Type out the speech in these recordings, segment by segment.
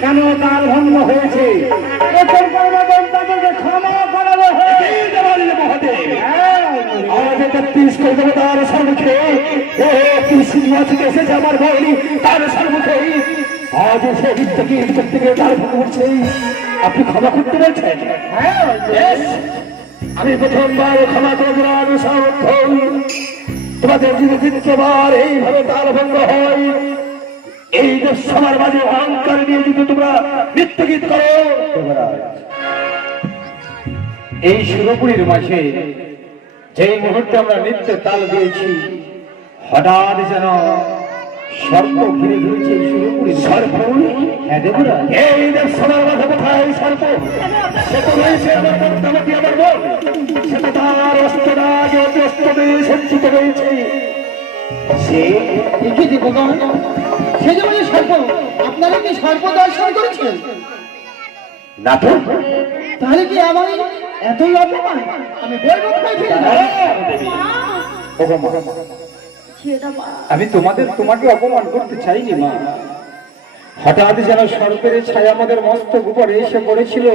কেন তার ভঙ্গ হয়েছে তার সম্মুখে এসেছে আমার বৌনি তার সম্মুখে আজ সে বিদ্যকে করতে গিয়ে তার ভঙ্গ করছে আপনি ক্ষমা করতে বলছেন Yes! আমি প্রথমবার ক্ষমা করে দিলাম সামর্থ্য তোমাদের যদি দ্বিতীয়বার এইভাবে তার ভঙ্গ হয়, এই যে সবার মাঝে অহংকার নিয়ে যদি তোমরা নৃত্য গীত করো এই সুরপুরীর মাঝে যে মুহূর্তে আমরা নৃত্য তাল দিয়েছি, হঠাৎ যেন সর্প ঘিরে ধরেছে এই সুরপুরী সর্প হ্যাঁ দেবরা। এই দেব সবার মাঝে কোথায়? সর্প। সে তো রয়েছে আমার মন্ত্রমতি আমার মন সে তো তার অস্ত্রাগে দিয়ে সজ্জিত রয়েছে সে একে দেবগণ সে যে বলে সর্প আপনারা কি সর্প দর্শন করেছেন? না তো। তাহলে কি আমার এতই অপমান? আমি বলব কোথায় ফিরে যাব? আমি তোমাদের তোমাকে অপমান করতে চাইনি মা। হঠাৎ যেন সর্পের ছায়া আমাদের মস্তক উপরে এসে পড়েছিল।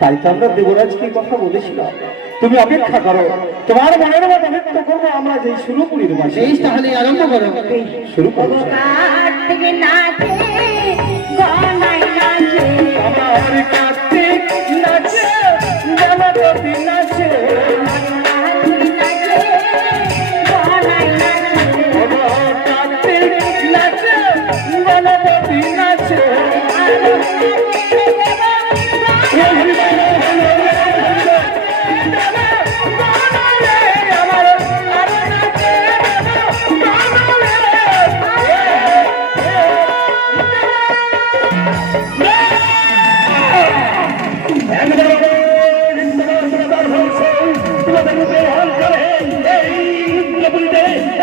তাই তো আমরা দেবরাজকে কথা বলেছিলাম। তুমি অপেক্ষা করো। তোমার মনের মতো নৃত্য করব আমরা যে শুরু করি মাসে বেশ তাহলে আরম্ভ করো। শুরু নাচে। আমার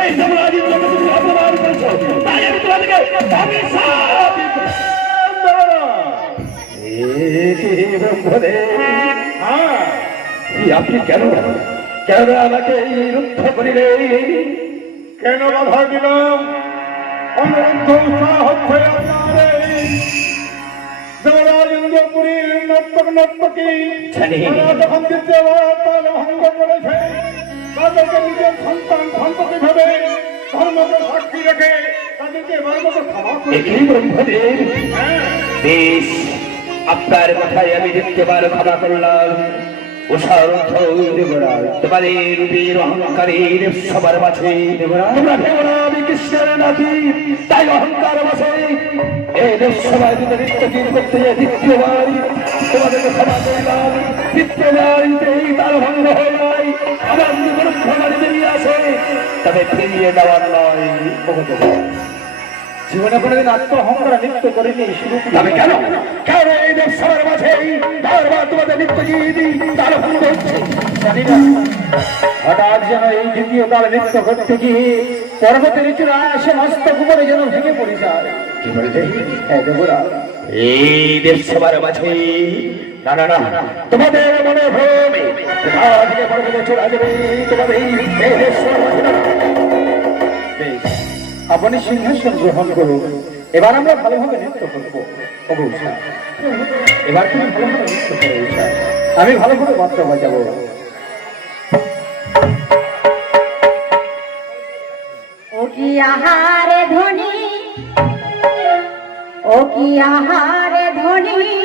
এই সাম্রাজ্য তুমি অপমান করেছ তাই আমি তোমাদেরকে আমি হ্যাঁ, আপনি কেন কেন আমাকে রুদ্ধ করিলে? কেন বাধা দিলাম? অনন্ত যখন দিতে ভঙ্গ করেছে তাদেরকে নিজের সন্তান সন্ততি ভেবে ধর্মকে সাক্ষী রেখে তাদেরকে এবার মতো ক্ষমা করে ব্রহ্মদেব হ্যাঁ। বেশ আপনার কথায় আমি দেখতে পারো ক্ষমা করলাম তোমাদের অহংকারীর সবার মাঝে। তোমরা ভেবো না আমি কৃষ্ণের নাতি তাই অহংকার বসে। এই দেশ সবাই যদি নৃত্যগীত করতে যায় দ্বিতীয়বার তোমাদেরকে ক্ষমা করলাম দ্বিতীয়বার এই তার ভঙ্গ হয়ে যায় আবার যদি বিরুদ্ধ গাড়ি বেরিয়ে আসে তবে ফিরিয়ে দেওয়ার নয় জীবনে কোনোদিন আত্ম অহংকার নৃত্য করিনি শুধু তবে কেন? কেন এই ব্যবসার মাঝে বারবার তোমাদের নিত্য জীবী তার ভঙ্গ হচ্ছে। জানি না হঠাৎ যেন এই দ্বিতীয় কাল নৃত্য করতে গিয়ে পর্বতের চূড়ায় আসে মস্তক উপরে যেন ভেঙে পড়ে যায়। তোমাদের মনে আপনি সিংহাসন গ্রহণ করুন। এবার আমরা ভালোভাবে নৃত্য করব। এবার তুমি ভালোভাবে নৃত্য করো। আমি বাদ্য বাজাবো। আহারে ধ্বনি ও কি আহারে ধ্বনি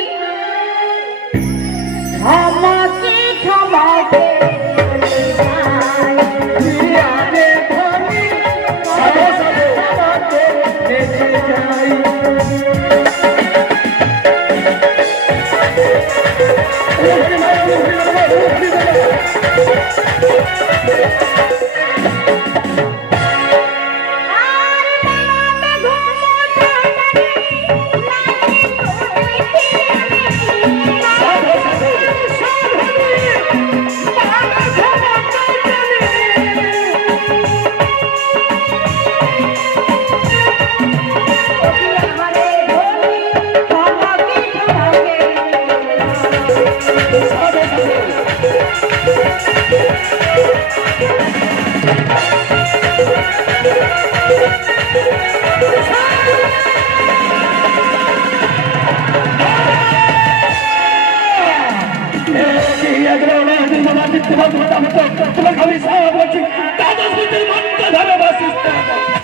তোমার ঘটা হতো তোমার ঘরে সারা বলছি দাদা সুন্দর মাত্রা ধারা বাসিস